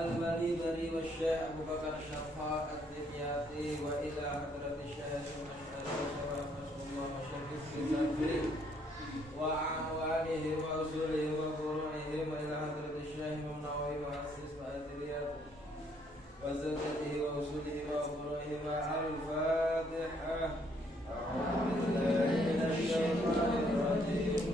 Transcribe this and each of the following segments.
البربري والشيخ أبو بكر الشرقاء الدمياطي وإلى حضرة الشيخ المشهد رحمه الله وشفيع في ذكره وأعوانه وأصوله وفروعه وإلى حضرة الشيخ النووي مؤسس الأدريات وزوجته وأصوله وفروعه الفاتحة. أعوذ بالله من الشيطان الرجيم.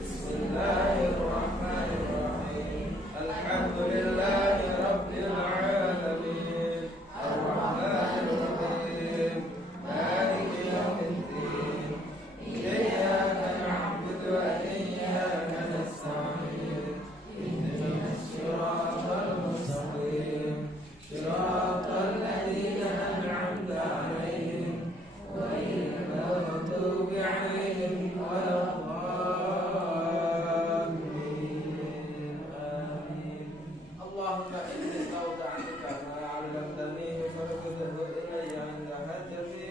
بسم الله الرحمن الرحيم. الحمد لله رب العالمين الرحمن الرحيم مالك يوم الدين إياك نعبد وإياك نستعين اهدنا الصراط المستقيم صراط الذين أنعمت عليهم غير المغضوب عليهم ولا الضالين آمين. اللهم إني استودعتك ما علمتني فارده إلي عند حاجتي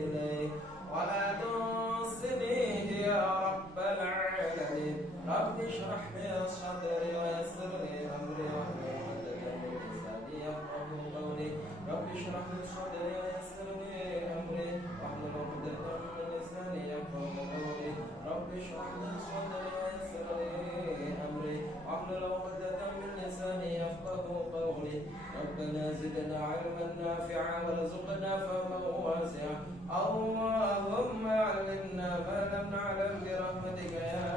إليه ولا تنسنيه يا رب العالمين. رب اشرح لي صدري ويسر لي أمري واحلل عقدة من لساني يفقهوا قولي. رب اشرح لي صدري ويسر لي أمري واحلل عقدة من لساني يفقهوا قولي. رب اشرح لي صدري ويسر لي أمري واحلل عقدة من لساني يفقهوا قولي. ربنا زدنا علما نافعا وارزقنا فهما واسعا. اللهم علمنا ما لم نعلم برحمتك يا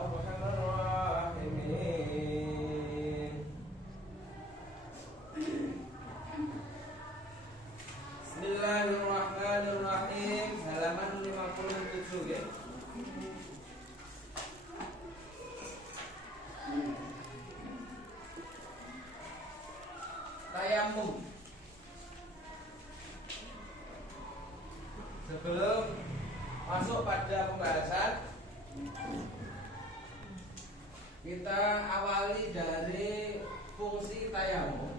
أرحم الراحمين. Bismillahirrahmanirrahim. Halaman 57 ya. Tayamum. Sebelum masuk pada pembahasan, kita awali dari fungsi tayamum.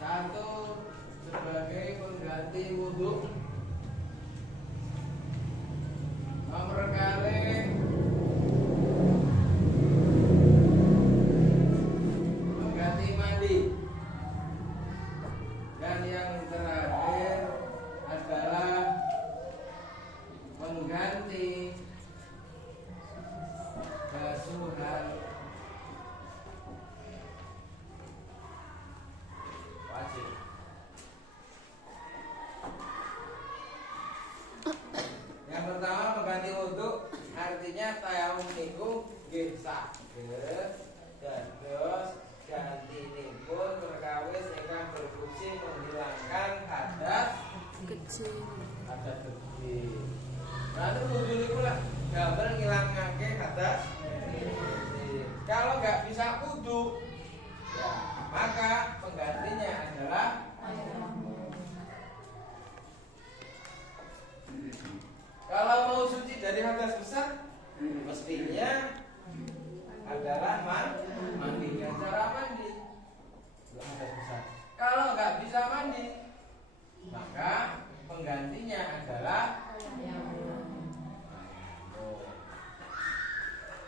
Satu, sebagai pengganti wudhu. Nomor kali pengganti mandi. Dan yang terakhir adalah mengganti basuhan wajib. Yang pertama mengganti wudhu, artinya tayamum niku nggih saged dados gantinipun perkawis ingkang berfungsi menghilangkan hadas kecil. hadas kecil. Lalu wudhu niku lah gambar ngilangake hadas kecil. Kalau nggak bisa wudhu, ya maka penggantinya adalah kalau mau suci dari hadas besar, mestinya adalah mandi. Dan cara mandi hadas besar. Kalau nggak bisa mandi, maka penggantinya adalah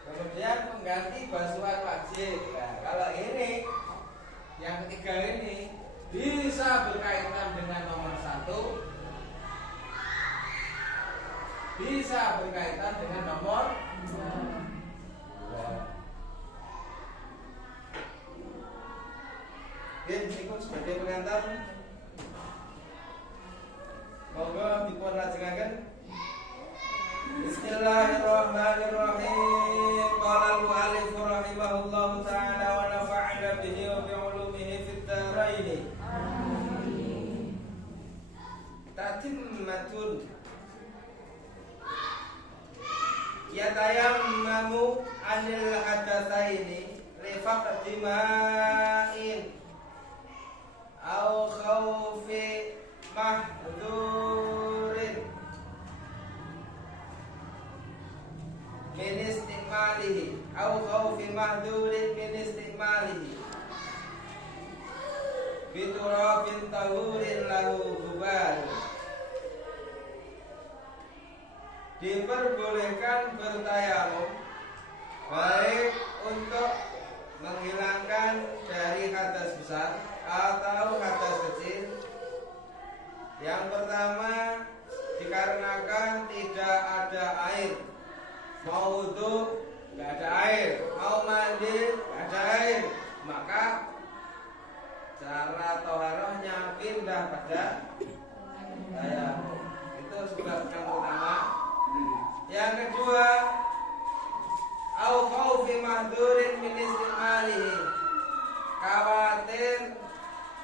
kemudian pengganti basuhan wajib. Nah, kalau ini yang ketiga ini bisa berkaitan dengan nomor 1, bisa berkaitan dengan nomor 2. Ini sebagai pengantar. Monggo dipun lajengaken. Bismillahirrahmanirrahim. Qala al-mu'allif rahimahullahu ta'ala wa nafa'ana bihi wa bi 'ulumihi fid dharain. Amin. Tatimmatun yatayammamu 'anil hadatsaini li faqdi ma'in aw khawfi mahdhurin min istimalihi aw khawfi mahdhurin min istimalihi biturabin tahurin lahu gubar. Diperbolehkan bertayamum baik untuk menghilangkan dari hadas besar atau hadas kecil. Yang pertama, dikarenakan tidak ada air. Mau wudu nggak ada air, mau mandi nggak ada air, maka cara toharohnya pindah pada tayamum. Itu sebab yang pertama. Yang kedua, au khaufi mahdurin min istimalihi, khawatir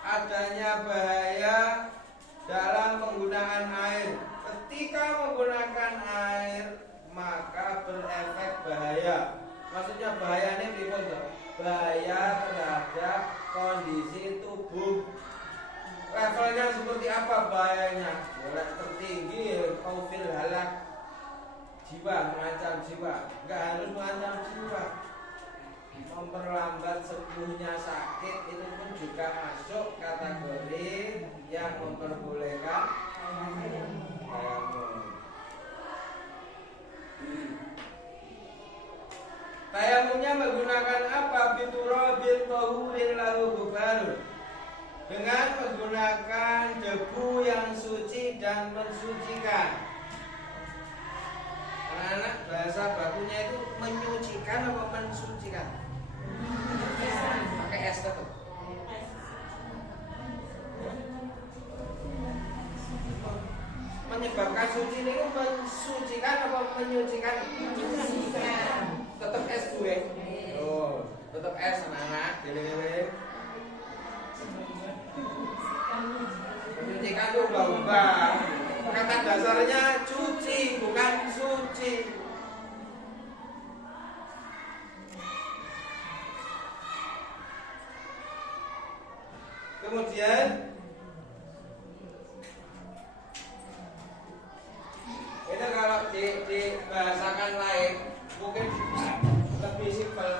adanya bahaya dalam penggunaan air. Ketika menggunakan air maka berefek bahaya. Maksudnya bahayanya gimana? Bahaya terhadap kondisi tubuh. Levelnya seperti apa bahayanya? Mulai tertinggi khaufil halak, jiwa, mengancam jiwa. Enggak harus mengancam jiwa, memperlambat sembuhnya sakit itu pun juga masuk kategori yang memperbolehkan tayamum. Tayamumnya menggunakan apa? Biturabin tahurin lahu gubar, dengan menggunakan debu yang suci dan mensucikan. Anak-anak, bahasa bakunya itu menyucikan apa mensucikan? Pakai es tetap. Menyebabkan suci ini mensucikan apa menyucikan? Mensucikan. Tetap es gue. Oh, tetap es anak-anak. Gini-gini. Mensucikan itu ubah-ubah. Kata dasarnya cuci, bukan suci. Kemudian itu kalau dibahasakan lain mungkin lebih simpel.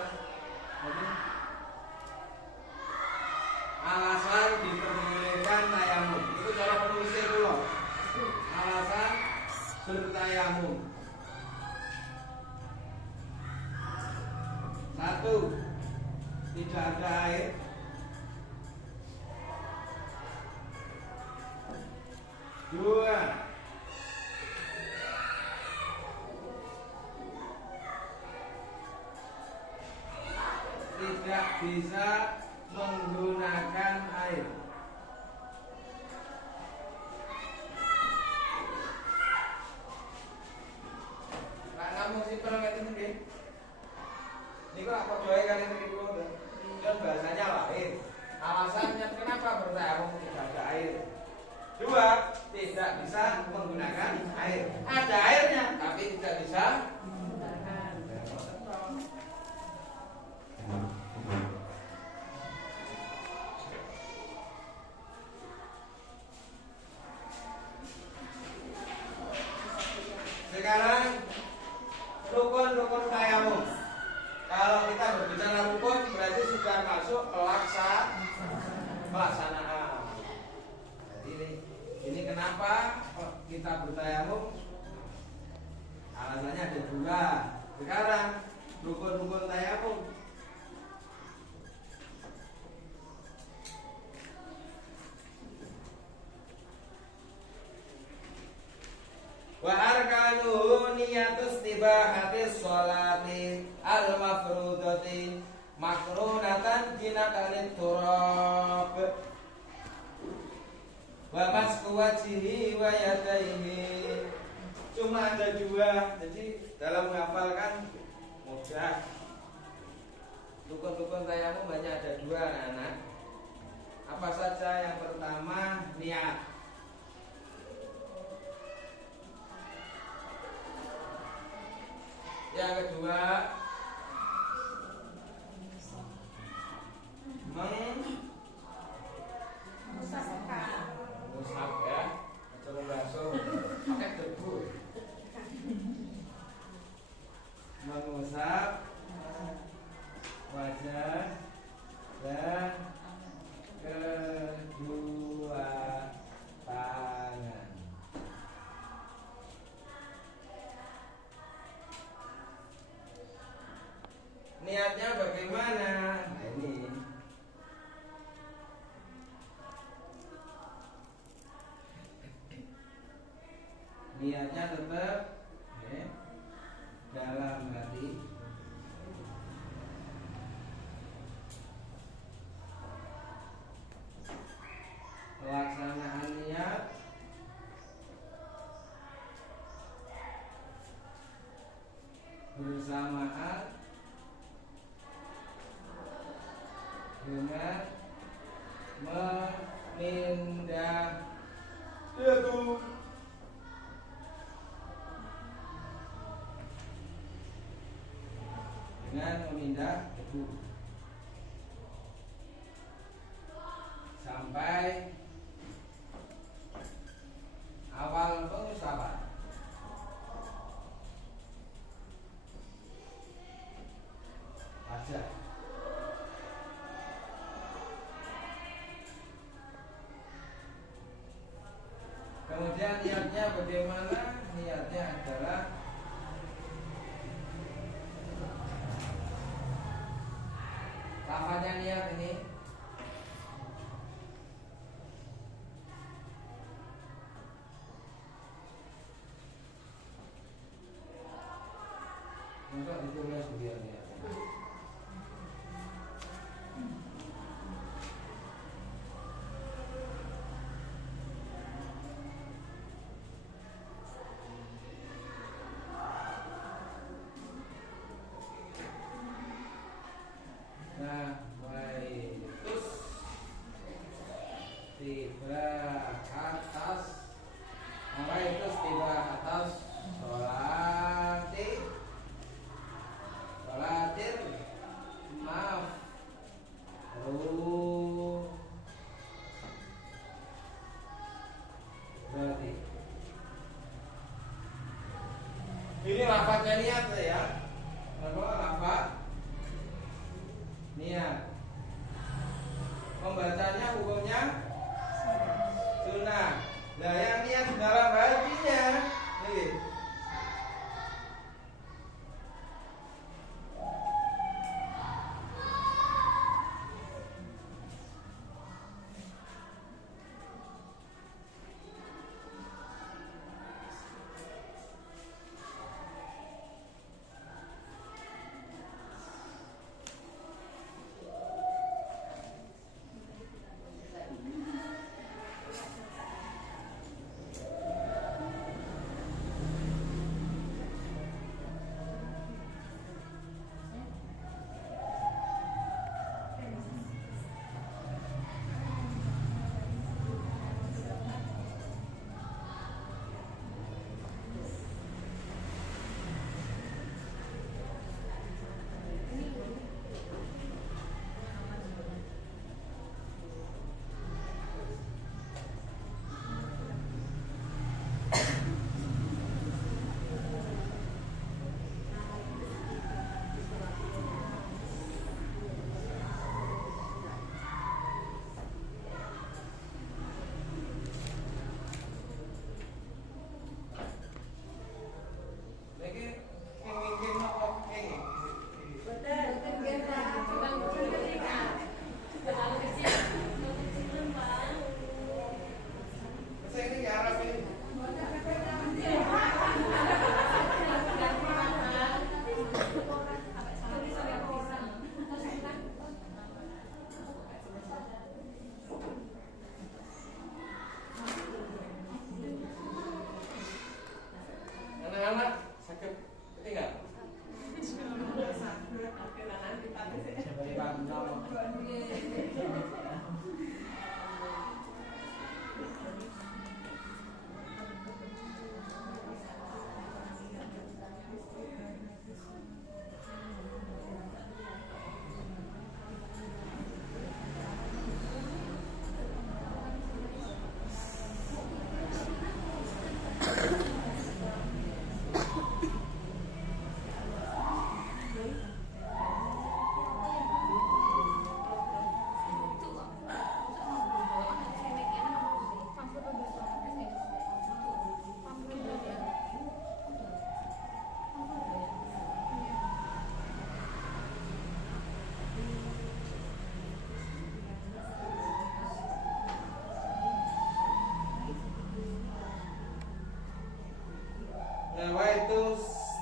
Alasan diperbolehkan tayamum itu cara penulisnya dulu. Alasan bertayamum. 1. Tidak ada air. 2. Tidak bisa menggunakan air. Nah, kamu simpel ngerti nggih? Niku apa doae kalian iki kula dan bahasanya lain. Alasannya kenapa bertayamum tidak ada air. 2. Tidak bisa menggunakan air. Ada airnya tapi tidak bisa menggunakan. Sekarang rukun-rukun tayamum. Kalau kita berbicara rukun berarti sudah masuk pelaksanaan. Jadi ini kenapa kita bertayamum? Alasannya ada 2. Sekarang rukun-rukun tayamum. Wa arkanuhu niyatus tibahatis sholati al-mafrudati makrunatan binakalit turab wa masku wajhihi wa yadaihi. Cuma ada 2, jadi dalam menghafalkan mudah. Rukun-rukun tayamum banyak ada 2 anak-anak. Apa saja? Yang pertama niat. Yang kedua musab ya, coba langsung pakai debu. Mengusap wajah dan kedua tangan. Niatnya bagaimana? Nah ini niatnya tetap dalam hati. Pelaksanaan niat bersamaan dengan memindah debu. Dengan memindah debu sampai awal pengucapan. Aja. Kemudian niatnya bagaimana? Niatnya adalah lafaznya niat ini masa ditulis biar niat. Nah, baik. Terus tiba atas apa itu tiba atas sholatir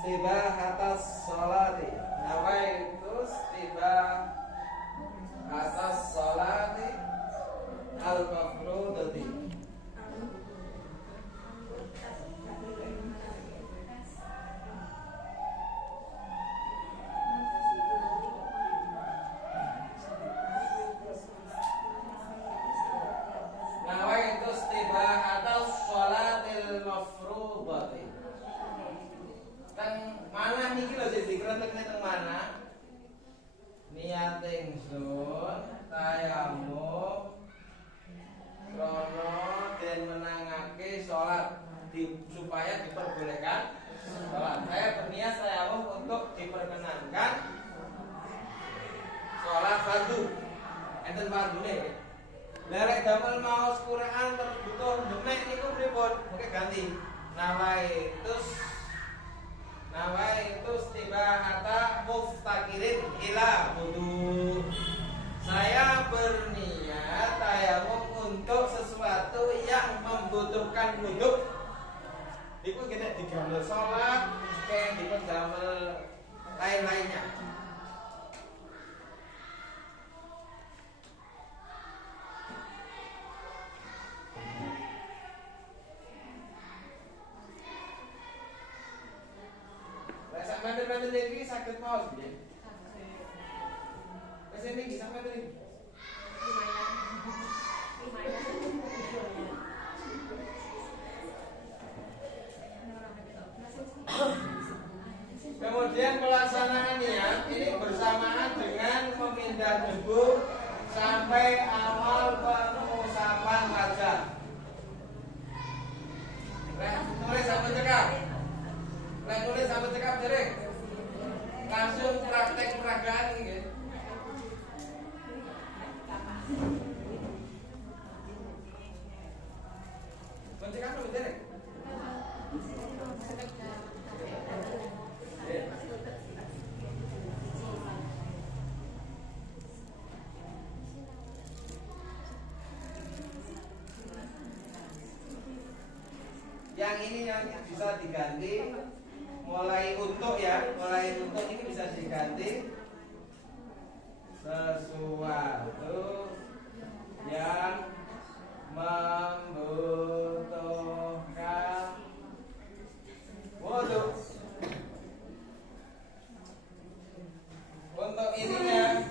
istibahatas sholati. Nawaitu istibahatas sholati al-mafrudati. Nawaitu istibahatas sholatil mafrudati. Kan mana niki lho sing dikrentekne teng mana? Niat ingsun tayamum krono den menangake salat supaya diperbolehkan salat. Saya berniat tayamum untuk diperkenankan salat fardu. Enten fardune. Lah lek damel maos Quran terbutuh demek niku pripun? Mungkin ganti. Nawaitu istibahata muftakirin ila wudu. Saya berniat tayamum untuk sesuatu yang membutuhkan wudu. Iku kita digamel salat, kayak digamel lain-lainnya. Sampai ini sakit maus ya. Masih ini sampai ini. Kemudian pelaksanaannya ini bersamaan dengan memindah debu sampai awal pengusapan wajah. Tulis sampai cekap. Tulis sampai cekap jadi langsung praktek peragaan gitu. Mencekap lebih jadi. Yang ini yang bisa diganti mulai untuk ini bisa diganti sesuatu yang membutuhkan wudu. Untuk ininya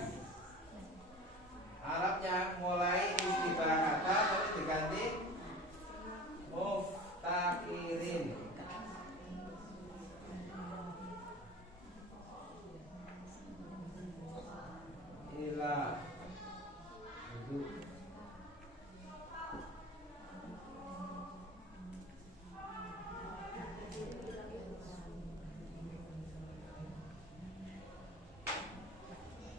Arabnya mulai istibahata tapi diganti muftakirin. Ila wudu.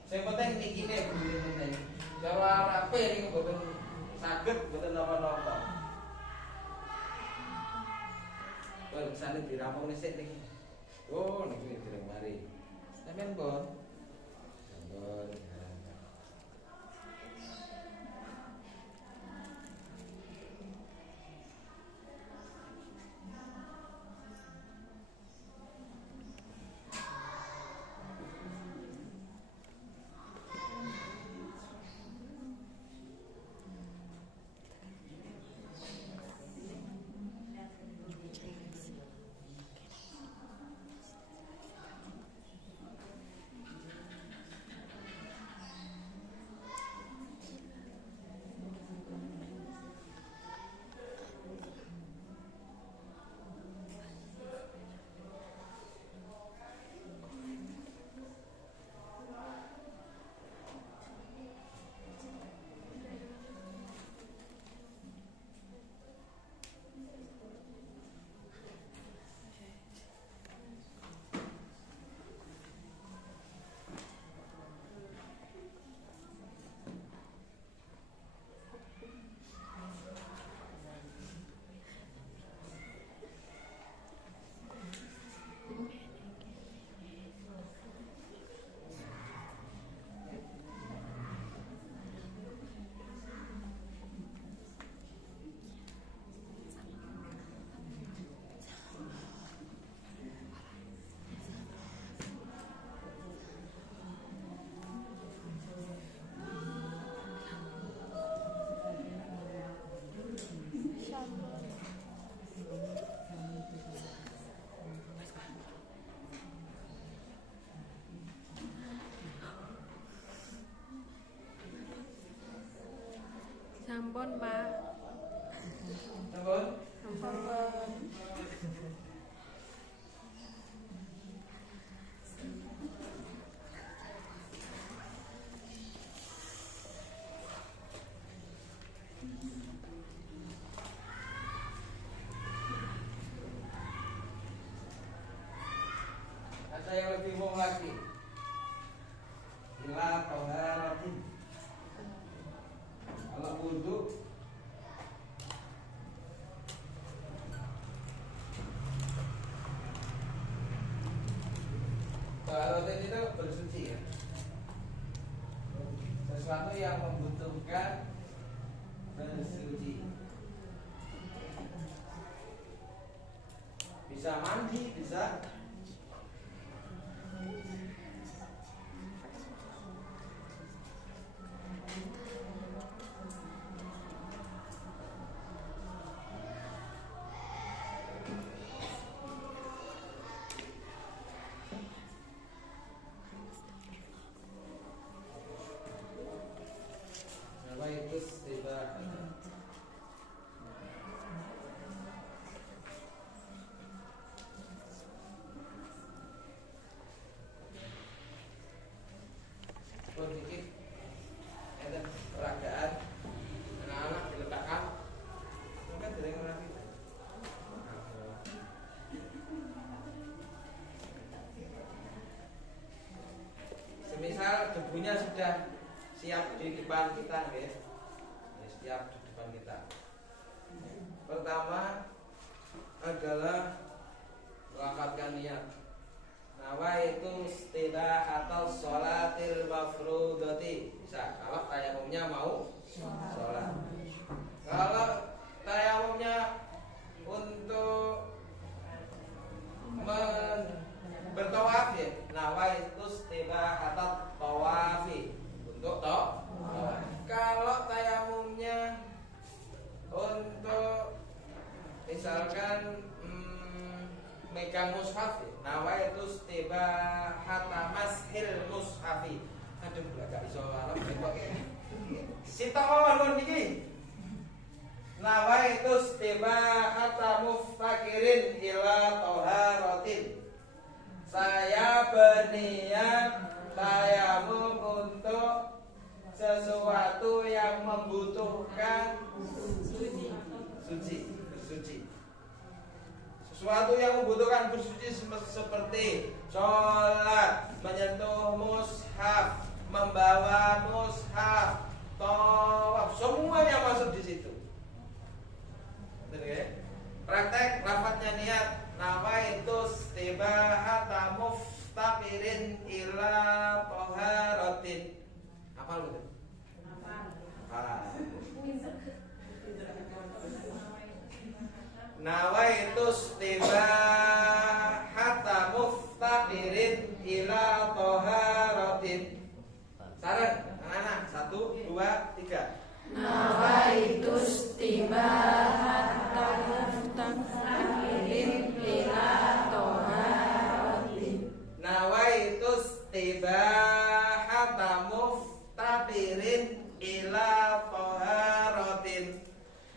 Sing penting iki nek penting. Cara rapi niku mboten saged mboten napa-napa. Wong sane dirampung sik niki. Oh niki dereng mari. Sampeyan pun. Sampun. Ampun, Pak. Ampun. Ampun. Ada yang lebih umum lagi. Ila taharatin. Kalau wudu taharatin itu bersuci ya. Sesuatu yang membutuhkan bersuci. Bisa mandi, bisa apa itu istibah. Sedikit ada peragaan anak-anak diletakkan mungkin dari mana kita semisal debunya sudah siap di depan kita ya, siap di depan kita. Pertama adalah melafadzkan niat. Nawaitu istibah atau sholatil mafrudati. Bisa kalau tayamumnya mau sholat. Kalau tayamumnya untuk bertawaf ya, nawaitu istibah atau tawafi untuk tawaf. Kalau tayamumnya untuk misalkan megang mushaf, nawaitu istibahata mashil mushafi. Aduh, gak iso arep kok. Sita mawon niki. Nawaitu istibahata muftakirin ila taharatin. Saya berniat tayamum untuk sesuatu yang membutuhkan bersuci. Sesuatu yang membutuhkan bersuci seperti sholat, menyentuh mushaf, membawa mushaf, tawaf, semuanya masuk di situ. Oke. Praktek lafadznya niat. Nawaitu istibahata muftaqirin ila taharatin. Hafal betul? Hafal. Nawaitu istibahata muftaqirin ila taharatin. Sareng anak-anak 1 2 3. Nawaitu istibahata muftaqirin ila taharatin. Nawaitu istibahata muftaqirin ila taharatin.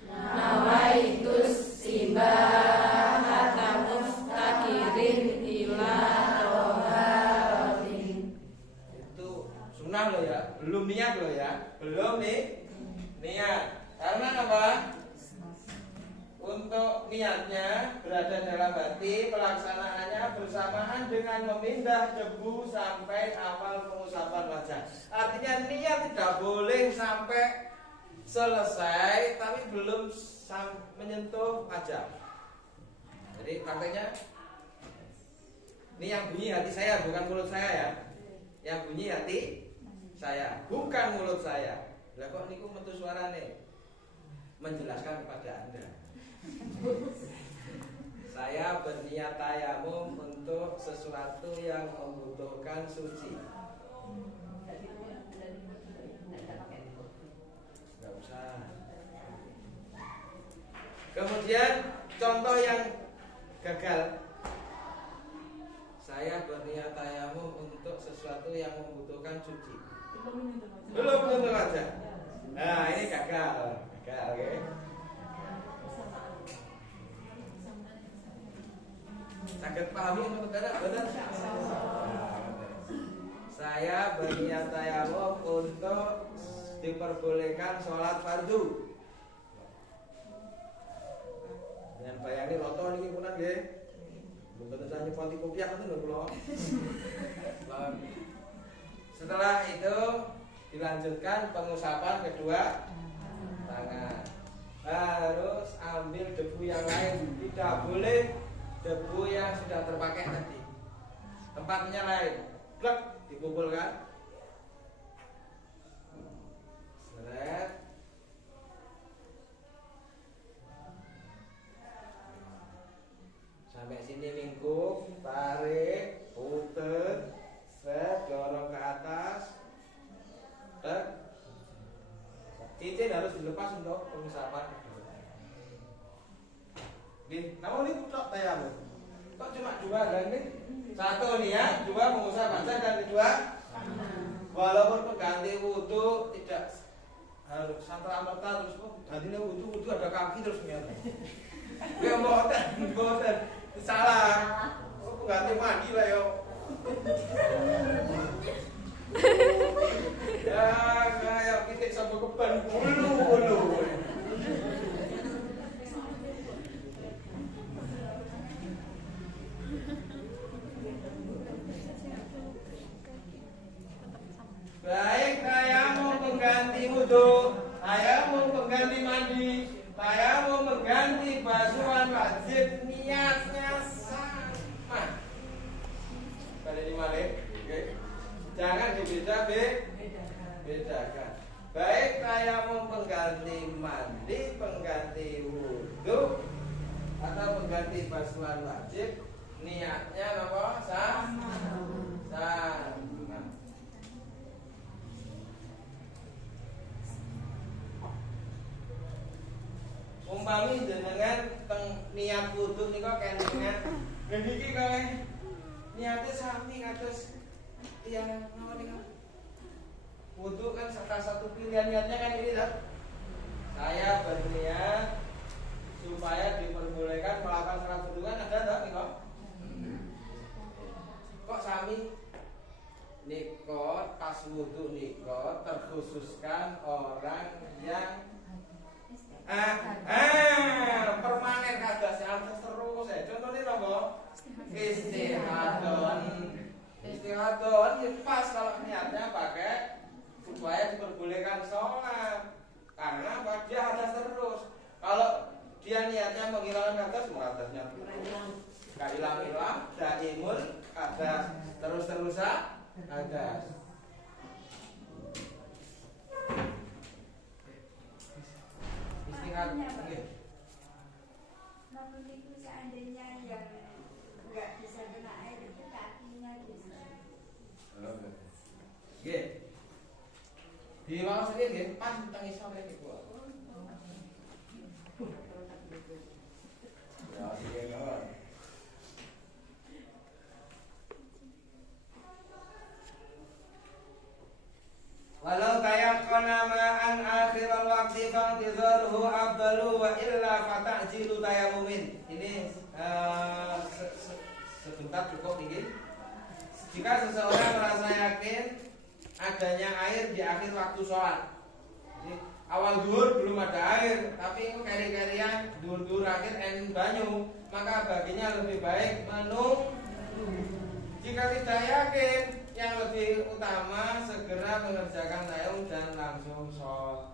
Nawaitu istibahata muftaqirin ila taharatin. Itu sunnah loh ya, belum niat loh ya, belum nih niat. Karena apa? Untuk niatnya berada dalam hati, pelaksanaannya bersamaan dengan memindah debu sampai awal pengusapan wajah. Artinya niat tidak boleh sampai selesai tapi belum menyentuh wajah. Jadi prakteknya ini yang bunyi hati saya, bukan mulut saya ya. Yang bunyi hati saya, bukan mulut saya. Lah kok niku metu suarane? Menjelaskan kepada Anda. Saya berniat tayamum untuk sesuatu yang membutuhkan suci. Enggak usah. Kemudian contoh yang gagal. Saya berniat tayamum untuk sesuatu yang membutuhkan suci. Belum tentu aja. Nah, ini gagal. Oke. Sakit pahami untuk benar. Saya berniat tayamum untuk diperbolehkan sholat fardu. Dengan bayangin loto niki punan nggih. Mboten usah nyepoti kopiah ngoten lho kula. Setelah itu dilanjutkan pengusapan kedua tangan. Harus ambil debu yang lain, tidak boleh debu yang sudah terpakai tadi. Tempatnya lain. Klek dikumpulkan. Seret. Sampai sini lingkup, tarik, puter, seret, dorong ke atas. Cincin harus dilepas untuk pengusapan. Namun ini kutok tayamum. Kok cuma dua kan nih? Satu niat, dua pengusapan dan kedua walaupun pengganti wudu tidak harus sampai merta terus gantinya wudu ada kaki terus niat. Ya mboten salah. Pengganti mandi lah yo. Ya kayak pitik sampai keban ulu. Baik tayamum pengganti wudu, tayamum pengganti mandi, tayamum pengganti basuhan wajib, niatnya sama. Balik di malik, oke? Jangan bedakan. Baik tayamum pengganti mandi, pengganti wudu, atau pengganti basuhan wajib, niatnya apa? Sama. Umpami jenengan niat wudu nika kenengan niki kalih niate sami kados tiyang napa nika. Wudu kan salah satu pilihan niatnya kan ini lah. Saya berniat supaya diperbolehkan melakukan salat wudu kan ada enggak nika? Kok sami nika pas wudu nika terkhususkan orang yang permanen kados terus contohnya apa? Istihadon ya pas kalau niatnya pakai supaya diperbolehkan sholat karena apa? Dia hadas terus. Kalau dia niatnya menghilangkan hadas, hadasnya gak hilang-hilang, daimul hadas terus-terusan hadas. Namun itu seandainya yang nggak bisa kena air itu kakinya bisa. Oke. Di bawah sedikit nggih, pas teng isor iki, Bu. Ya, iya kawan. Walau tayaqqana ma'an akhiral waqti fa'tidharuhu afdalu wa illa fata'jilu tayammumin. Ini sebentar cukup ini. Jika seseorang merasa yakin adanya air di akhir waktu sholat, jadi, awal duhur belum ada air, tapi keri-kerian duhur akhir banyu, maka baginya lebih baik menunggu. Jika tidak yakin, yang lebih utama segera mengerjakan tayamum dan langsung sholat.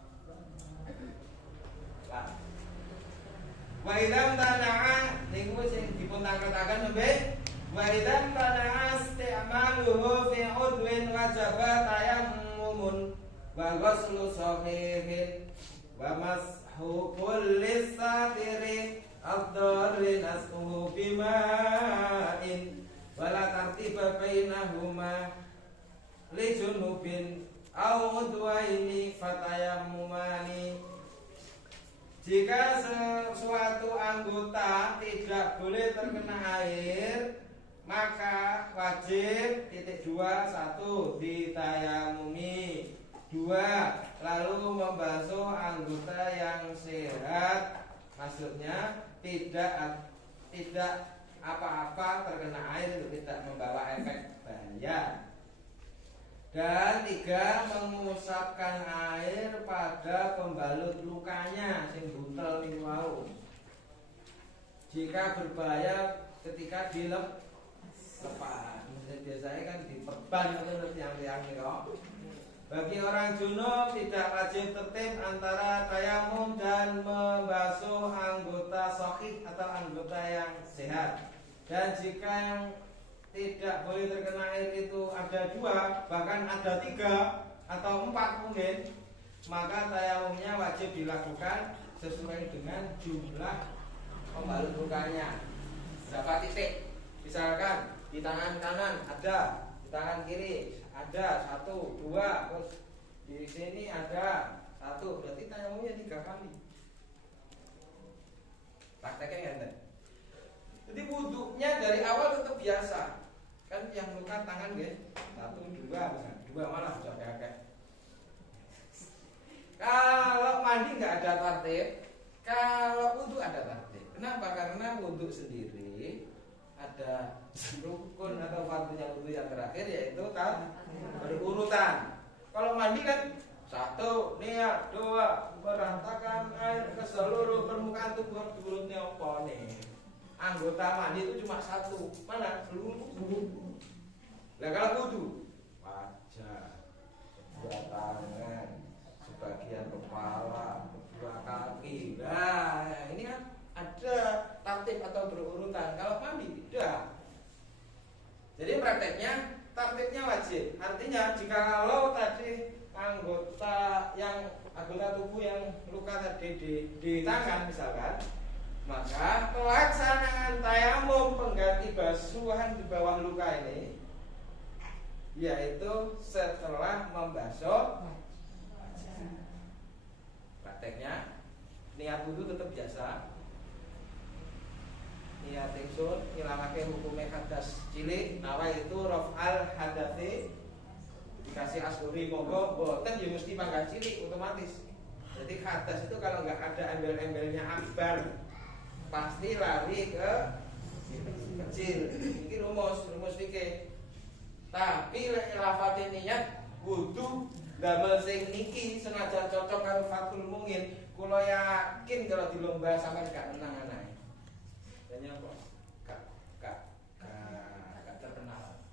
Wa idzam tana'a niku sing dipun tangketaken nggih. Wa idzam tana'a isti'maluhu fi udwin wajaba tayammumun wa ghuslu sahihin wa mashu kulli satiri ad-darri nasquhu bima'in wala tartiba bainahuma li junubin aw udwaini fatayammumani. Jika sesuatu anggota tidak boleh terkena air, maka wajib satu ditayamumi, 2 lalu membasuh anggota yang maksudnya tidak apa-apa terkena air itu tidak membawa efek bahaya. Dan 3, mengusapkan air pada pembalut lukanya sing buntel niku wau. Jika berbahaya ketika dilepas. Biasanya kan diperban menurut yang bagi orang junub tidak wajib tertib antara tayamum dan membasuh anggota sahih atau anggota yang sehat. Dan jika yang tidak boleh terkena air itu ada 2, bahkan ada 3 atau 4 mungkin, maka tayamumnya wajib dilakukan sesuai dengan jumlah pembalut lukanya. Berapa titik? Misalkan di tangan kanan ada, di tangan kiri ada 1, 2, terus di sini ada 1, berarti tayamumnya 3 kali. Prakteknya kan? Jadi wudhunya dari awal tetap biasa. Kan yang luka tangan guys 1, 2 misalnya, 2 malah sudah kayak. Kalau mandi nggak ada tartib, kalau wudhu ada tartib. Kenapa? Karena wudhu sendiri ada rukun atau fardunya wudhu yang terakhir yaitu berurutan. Kalau mandi kan 1 niat, 2 meratakan air ke seluruh permukaan tubuh mulutnya apa nih. Anggota mandi itu cuma 1, mana? Seluruh tubuh. Nah kalau wudhu wajah, kedua tangan, sebagian kepala, kedua kaki. Nah ini kan ada tartib atau berurutan. Kalau mandi tidak. Jadi prakteknya tartibnya wajib. Artinya jika kalau tadi anggota tubuh yang luka tadi di tangan misalkan, maka pelaksanaan tayamum pengganti basuhan di bawah luka ini yaitu setelah membasuh wajah. Prakteknya niat wudhu tetap biasa. Niat ingsun ngilangake hukume hadas cilik, nawa itu raf'al hadati dikasih asuri monggo boten ya mesti pangkat cilik otomatis. Jadi hadas itu kalau nggak ada embel-embelnya akbar pasti lari ke kecil. Ini rumus fikih. Tapi lek lafate niat wudu damel sing niki senajan cocok karo Fathul Mungin, kula yakin kalau di lomba sampean gak menang anake. Dan apa? Gak terkenal.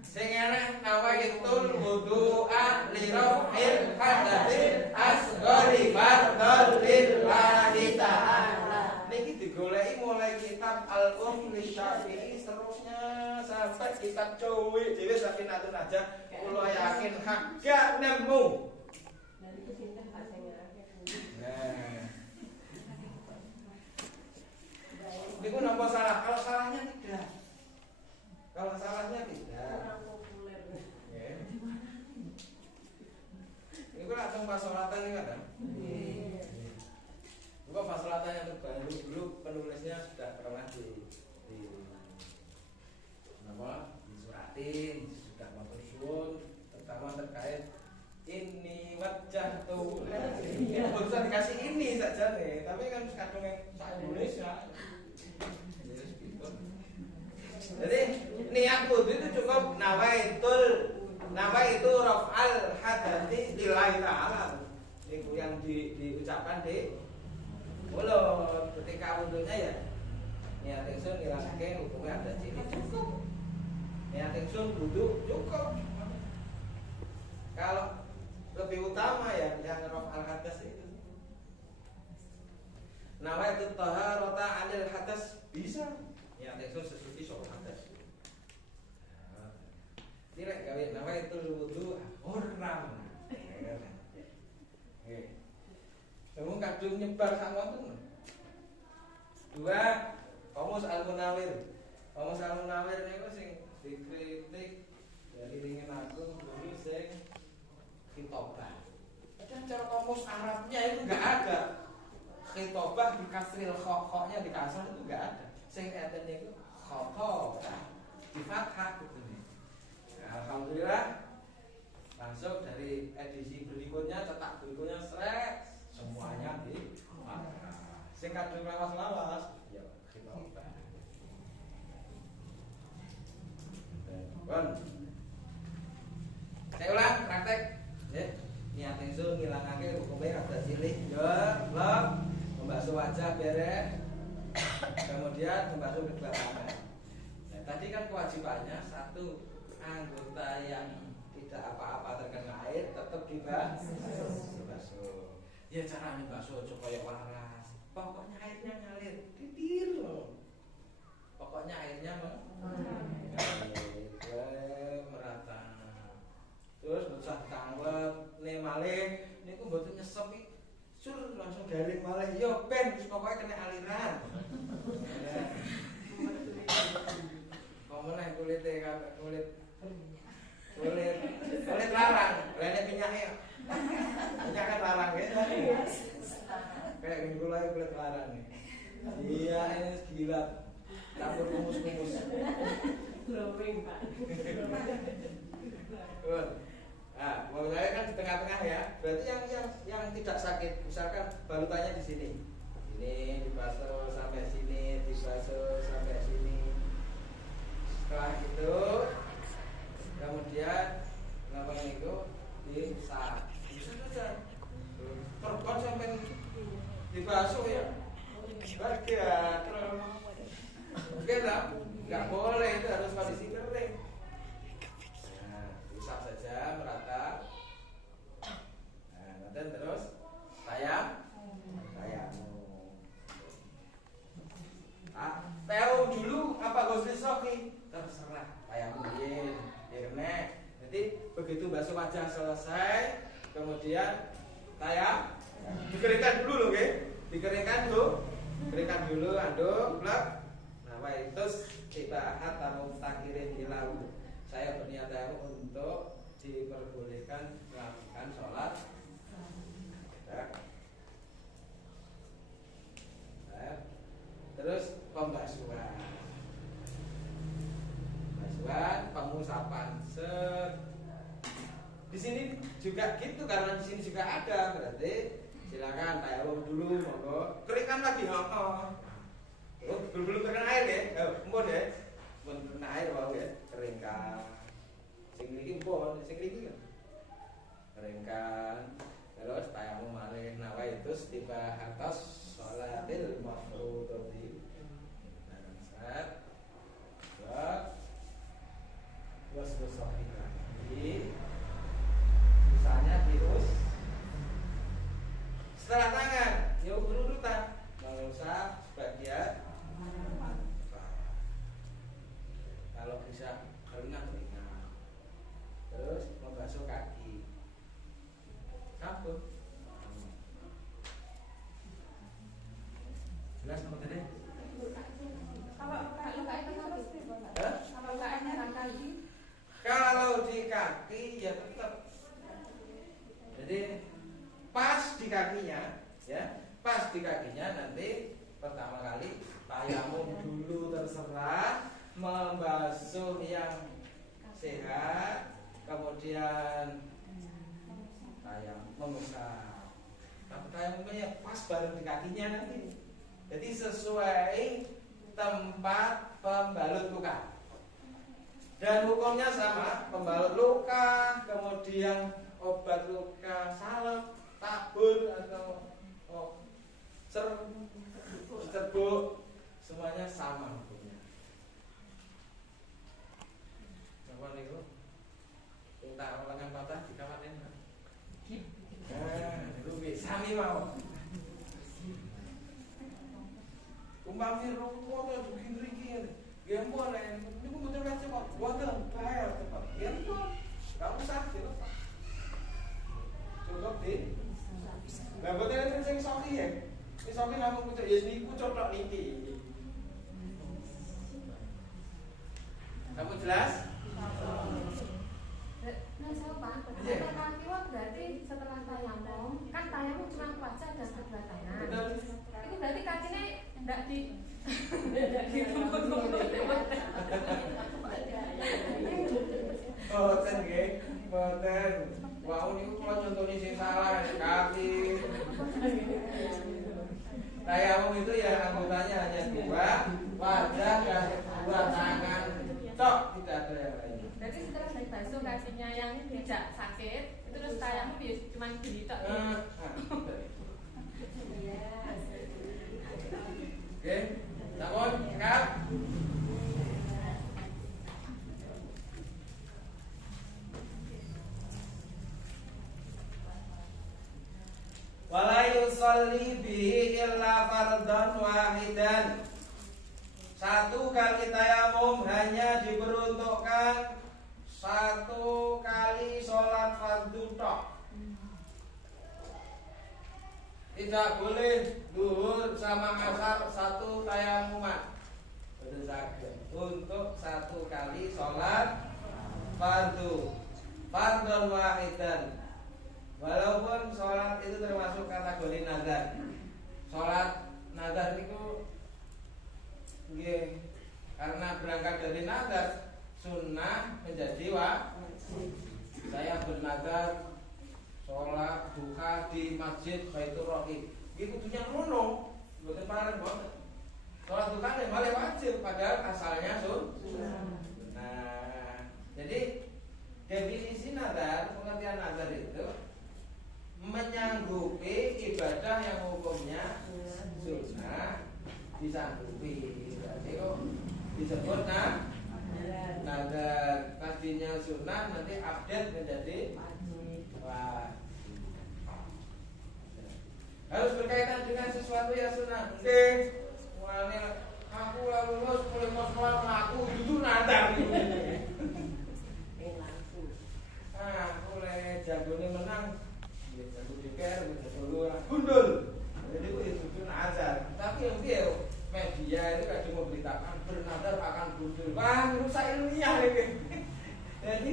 Sing enak nawaitul wudu'a li raf'il hadatsil asghari fardhon lillahi ta'ala. Niki digoleki mulai kitab Al-Um li Syafi'i seterusnya sampai kitab Cowi dhewe Safinatun aja kula yakin gak nemu. Niku napa salah? Kalau salahnya tidak. Kalau salahnya tidak. Niku langsung pas sholatan nih kan? Bukan pas sholatan yang terbaru dulu penulisnya sudah pernah disuratin, sudah matur suwun, terutama terkait ini wajah tuh. Ini bukan dikasih ini saja nih, tapi kan kadang yang Indonesia. Jadi niat wudhu itu cukup nama itu raf'al hadati lillahi ta'ala. Itu yang diucapkan di mulut ketika wudhunya ya. Niat ingsun ngilangake hukumnya ada cilik cukup. Niat ingsun wudhu cukup. Kalau lebih utama ya yang raf'al hadas itu. Nama itu taharata 'anil hadas bisa. Niat ingsun sesuci soal hadas. Tidak gawe nama itu wudhu orang. Kamu kadung nyebar sama tuh. 2 Qamus Al-Munawir. Qamus Al-Munawir niku sing dikritik dari ringin aku dulu sing khitobah. Padahal cara kamus Arabnya itu enggak ada. Khitobah di kasril kha-nya di kasar itu enggak ada. Sing enten niku khotobah di fathah gitu. Alhamdulillah langsung dari edisi berikutnya cetak berikutnya semuanya di anggota yang tidak apa-apa terkena air tetap dibasuh. Ya caranya basuh supaya waras. Pokoknya airnya ngalir, titir loh. Pokoknya airnya ngalir merata. Terus usah tangwep, nih malih, niku mboten nyesep iki. Sur langsung garing malih. Yo ben wis pokoke kena aliran. Ngomong kulite kabeh kulit larang, lene minyaknya. Minyak kan larang ya. Kayak minggu lagi kulit larang nih. Iya ini gila. Campur kumus-kumus. Glowing, Pak. Nah, mau saya kan di tengah-tengah ya. Berarti yang tidak sakit, misalkan balutannya di sini. Ini dibasuh sampai sini, dibasuh sampai sini. Setelah itu kemudian namanya itu disak. Bisa saja. Terbang sampai dibasuh ya. Bagian terus. Oke lah, nggak boleh itu harus kondisi kering. Nah, disak saja merata. Nah, nanti terus tayam. Tahu dulu apa gosli soki terserah tayam bikin ya kena. Jadi begitu basuh wajah selesai, kemudian tayam dikeringkan dulu loh, dikeringkan dulu, aduk, blak. Nah, itu ibahat tamu takirin hilau. Saya berniat untuk diperbolehkan melakukan sholat. Terus pembasuhan, pengusapan. Di sini juga gitu karena di sini juga ada, berarti silakan tayamum dulu, monggo. Keringkan lagi, belum terkena air ya, empon ya, empon terkena air mau ya, keringkan. Sing iki empon, sing iki kan. Keringkan, terus tayamum malih. Nah, itu tiba atas sholatil mafruḍati. Terus lagi misalnya virus setelah tangan ya berurutan mengusap sebagian kalau bisa keringat terus membasuh kaki sabun jelas nomor tadi. Kalau di kaki ya tetap. Jadi pas di kakinya, ya, pas di kakinya nanti pertama kali tayamum dulu terserah, membasuh yang sehat, kemudian tayamum mengusap. Tapi tayamumnya pas bareng di kakinya nanti. Jadi sesuai tempat pembalut luka. Dan hukumnya sama, pembalut luka, kemudian obat luka, salep, tabur atau serbuk, semuanya sama hukumnya. Apa nih kok? Minta lengan patah di kawatin. Rugi, sami mau. Umpamanya rokok atau begini-begini. Ya boleh, ini betul kan cepat, buatan bayar cepat. Ya betul, nggak usah gitu. Cukup di. Nah, buatan ini sing soki ya. Ini soki langsung pucuk, ya sini pucuk tak niki. Kamu jelas? Nah, saya Pak, kaki berarti setelah tayamum, kan tayamum cuma wajah dan kedua tangan. Betul. Itu berarti kakinya enggak di Boten nggih, boten. Wau niku kula contone sing salah kaki. Tayamum itu ya anggotanya hanya dua, wajah dan dua tangan. Tok, tidak ada yang lain. Berarti setelah dibasuh kakinya yang tidak sakit, itu terus tayamum ya cuma gini tok. Oke, sampun, Kak. yusalli bihi illa fardhan wahidan. Satu kali tayamum hanya diperuntukkan satu kali sholat fardu tok. Tidak boleh zuhur sama asar satu tayamuman. Betul saja. Untuk satu kali sholat fardu fardhon wahidan. Walaupun sholat itu termasuk kategori nazar. Sholat nazar itu karena berangkat dari nazar, sunnah menjadi wajib. Saya bernazar sholat duha di masjid Baitur Rahim. Itu punya ngono, bukan parah banget. Sholat duha yang malah wajib, padahal asalnya sunnah. Nah, jadi definisi nazar, pengertian nazar itu menyanggupi ibadah yang hukumnya sunnah disanggupi. Berarti kok disebut nazar. Tadinya sunnah nanti update menjadi wajib. Harus berkaitan dengan sesuatu yang sunnah. Oke, aku lalu lulus boleh mau sekolah aku itu nazar. Boleh jagone menang, jago DPR, jago gundul. Jadi itu nazar. Tapi yang media itu kadang memberitakan bernazar akan gundul. Wah, rusak ilmiah ini. Jadi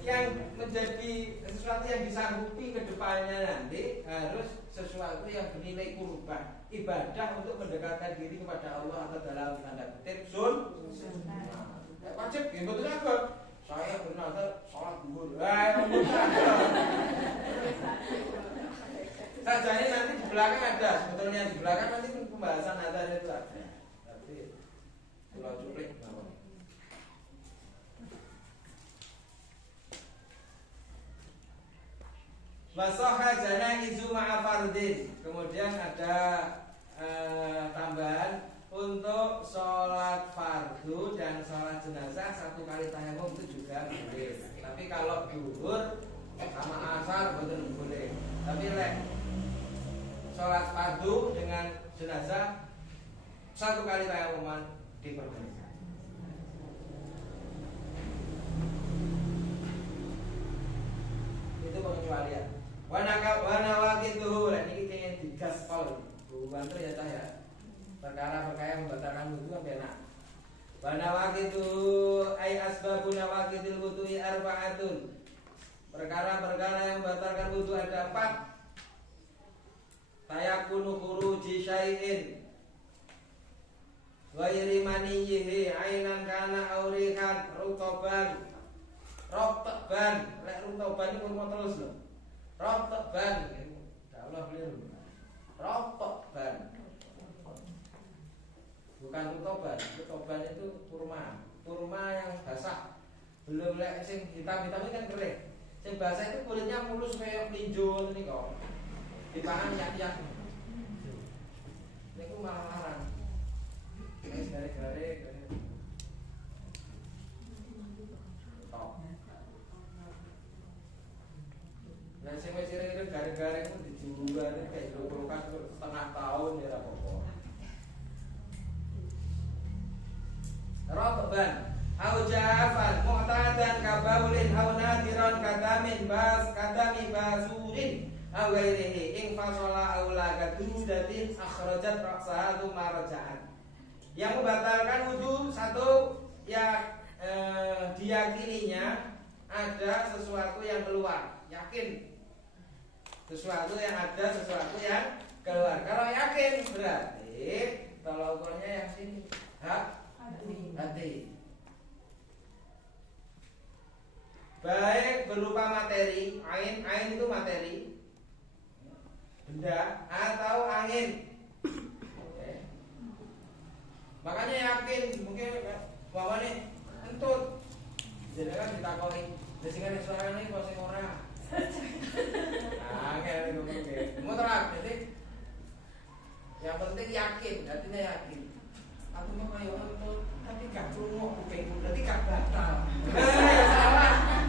yang menjadi sesuatu yang disanggupi ke depannya nanti harus sesuatu yang bernilai kurban, ibadah untuk mendekatkan diri kepada Allah atau dalam tanda kutip sunnah. Wajib, ya betul apa? Saya bernazar sholat zuhur. Sajanya nanti di belakang ada, sebetulnya di belakang nanti pembahasan nazar itu ada. Tapi pulau cuplik namanya. Wasoha janaizu ma'a fardin. Kemudian ada tambahan untuk sholat fardu dan sholat jenazah satu kali tayamum itu juga boleh. Tapi kalau zuhur sama asar betul boleh. Tapi sholat fardu dengan jenazah satu kali tayamuman diperbolehkan. Itu pengecualian. Wana wakituhu, ini kayaknya digaspol. Bukan tuh ya cah ya. Perkara-perkara yang membatalkan wudu kan enak. Wana wakituhu ay asbabun wakitil wudu'i arba'atun. Perkara-perkara yang membatalkan wudu ada 4. Tayakunu khuruji syai'in ghairi maniyyihi ainan kana aurihan rutoban. Rotoban, lek rutoban itu mau terus loh. Rotoban, Allah keliru. Rotoban, bukan rutoban. Rutoban itu kurma, kurma yang basah. Belum lek sing hitam-hitam ini kan kering. Sing basah itu kulitnya mulus kayak melinjo ini kok. Dipangan yak-yak. Niku malah larang. Wis gare-gare. Nah, sing wis sirih garing-garing ku dijual kayak kulkas setengah tahun ya apa-apa. Rotoban, au jafan, mu'tadan kabaulin au nadiran kadamin bas kadami basurin au ghairihi ing fasola au lagadudatin akhrajat ra'saha marja'an. Yang membatalkan wudu satu yang diyakininya ada sesuatu yang keluar, yakin sesuatu yang ada, sesuatu yang keluar. Kalau yakin berarti tolak ukurnya yang sini hati. Baik berupa materi, ain itu materi, benda atau angin. Oke. Makanya yakin mungkin bahwa nih entut. Jadi kan ditakoni, dengan suara ini kok sing ora. Kayak gitu. Mau terang, jadi yang penting yakin, artinya yakin. Aku mau kayak orang itu, tapi gak perlu kupingku, berarti gak batal.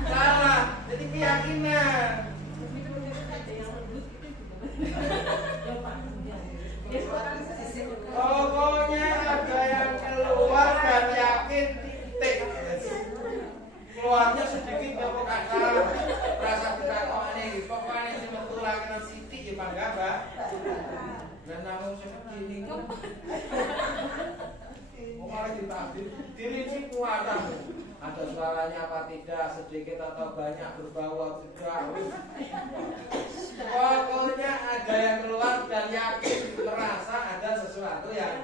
Salah. Jadi keyakinan. keluarnya sedikit ya kok kakak rasa dikakone pokoknya sing metu lakiran sithik ya panggaba dan namun seperti ini kok malah ditabir dirinci kuatan ada suaranya apa tidak sedikit atau banyak berbau atau tidak pokoknya ada yang keluar dan yakin merasa ada sesuatu yang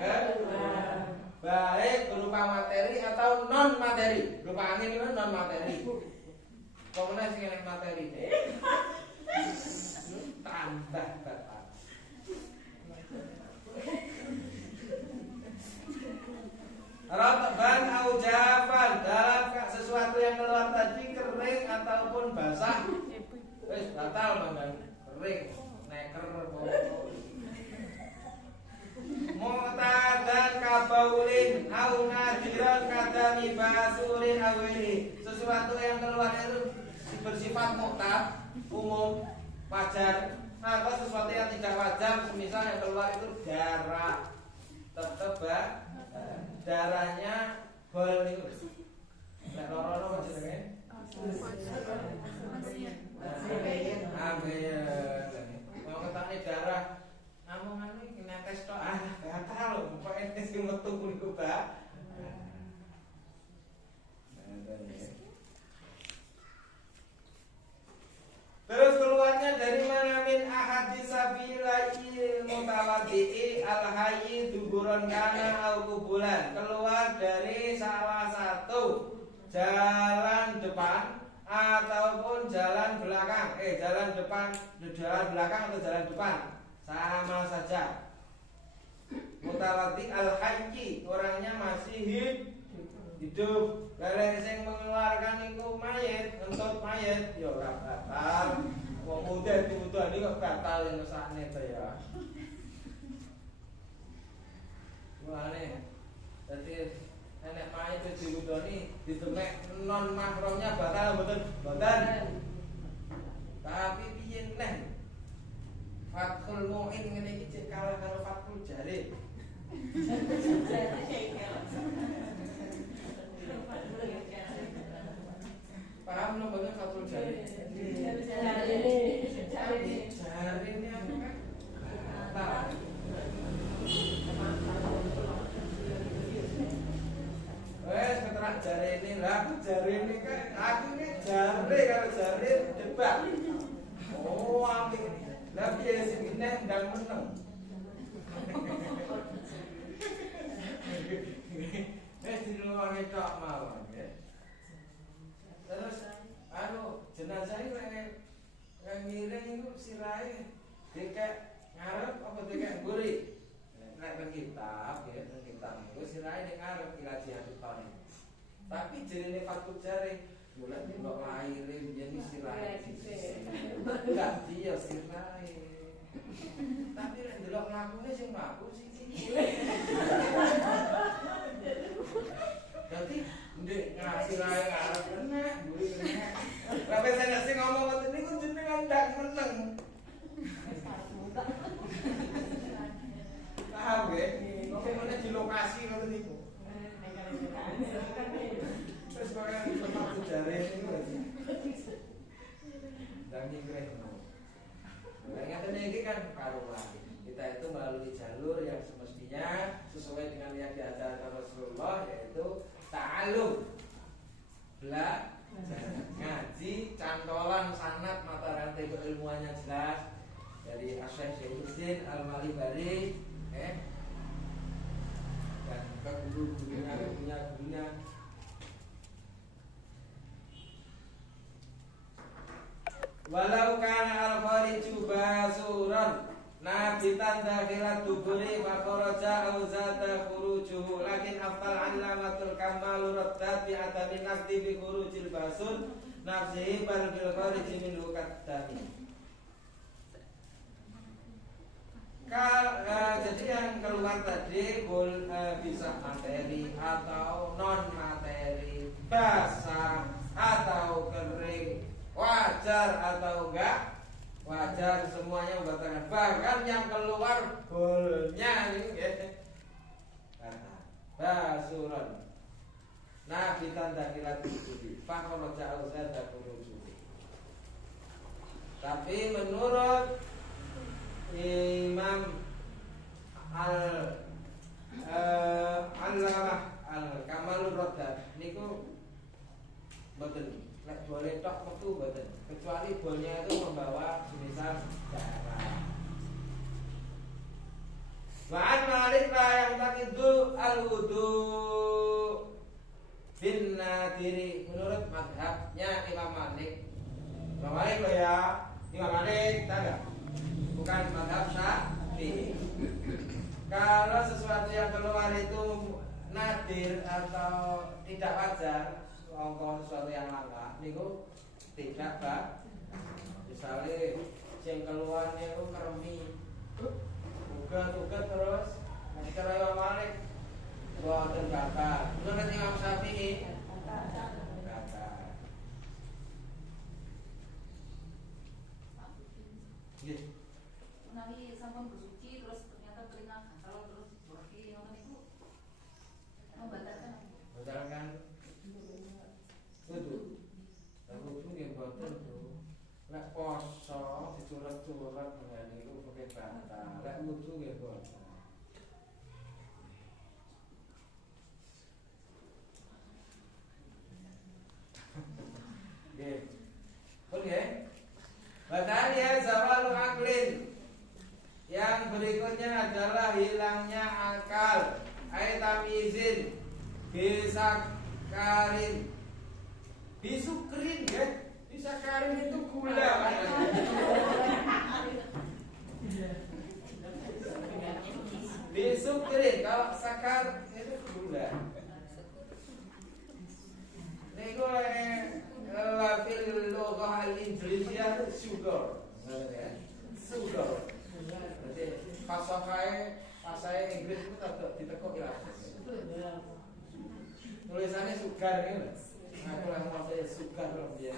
baik berupa materi atau non materi berupa angin itu non materi pokoknya sih yang materi tambah bapak Rotoban au jafan dalam sesuatu yang keluar tadi kering ataupun basah wis batal mandang kering neker mu'tadan kabaulin au nadiran kadami basurin awili sesuatu yang keluar itu bersifat mu'tad umum wajar atau sesuatu yang tidak wajar semisal yang keluar itu darah tetep darahnya bol niku. Nek loro-loro jenenge. Amin. Mau ketane darah omongan iki netes tok gatal pokoke sing metu niku, Pak. Terus keluarnya dari mana min ahadis sabilai mutawaddi'i al-hayyi duburon kana au kubulan keluar dari salah satu jalan depan ataupun jalan belakang jalan belakang atau jalan depan sama saja mutawaddi al-hayyi orangnya masih hidup lelek sing mengeluarkan iku mayit untuk mayit ya ora batal wong muda tutuane kok batal yang mesane to ya mulane dadi nek mayit diudoni ditemek non mahramnya batal mboten tapi piye neh Fathul Mu'in ngene iki cek kalah karo Fathul Jalil paham lo banget Fathul Jalil Jalilnya kan wes keterak jari ini lah jari ini kan aku ini jari kalau jari debat oh amin lah biasa ini dan menang wes di luar itu malam ya terus jenazah itu yang ngiring itu sirai dikek ngarep apa dikek mburi nek nang kitab ya nang kitab itu sirai ning ngarep ilaji atutane tapi jenenge Fathul Jari mulai mbok laire yen sirai enggak dia sirai tapi nek delok lakune sing mlaku siji dadi ndek ngasih lae ngarep kena mburi kena tapi saya sing ngomong ngoten niku jenengan ndak meneng paham nggih kok meneh di lokasi ngoten niku terus kok tempat sejarah niku dan nyikreh ngeten iki kan karuan kita itu melalui jalur yang semestinya sesuai dengan yang diajarkan Rasulullah yaitu ta'allum ngaji cantolan sanad mata rantai keilmuannya jelas dari Asy-Syaikh Syaikhudin Al-Malibari dan ke guru-gurunya walau kana al-khariju basuran nabitan dakhilat duburi fakoroja awzata khurujuhu lakin aftal alamatul kamal raddat bi adami nakdi bi khurujil basun nafsihi bal bil khariji min hukaddami jadi yang keluar tadi bisa materi atau non materi basah atau kering wajar atau enggak wajar semuanya membatalkan bahkan yang keluar bolnya ini basuran Nabi tandangi lagi wujudi. Fakono jauh zada wujudi. Tapi menurut Imam Al-Allamah Al-Kamalur Raddad niku mboten nek boleh tok metu mboten, kecuali bolnya itu membawa semisal darah. Wa an Malik la yang takidu al-wudu bin nadiri, menurut madhabnya Imam Malik. Imam Malik loh ya, Imam Malik tahu nggak? Bukan madhab Syafi'i. Kalau sesuatu yang keluar itu nadir atau tidak wajar, sesuatu yang langka, niku tidak pak. Misalnya yang keluarnya itu kermi, ugat terus, nanti kalau Imam Malik buatan bakar. Menurut Imam Syafi'i bakar. Nanti sampun bersuci terus ternyata keringat kalau terus berarti yang itu membatalkan. Batalkan wudu. Lah wudu nggih boten tuh. Lek poso dicuret-curet dengan niku pakai batal. Lek wudu nggih boten. Nggih. Pun nggih. Batania zawalu aklin. Yang berikutnya adalah hilangnya akal. Aitamizin bisa karin, bisukrin ya, bisa karin itu gula. Bisukrin kalau sakar itu gula. Nego fil lughah al-injiliyah sugar, sugar. Jadi pasai Inggris itu tetap ditekuk ya. Tulisannya sugar gitu. Aku langsung mau saya sugar loh dia.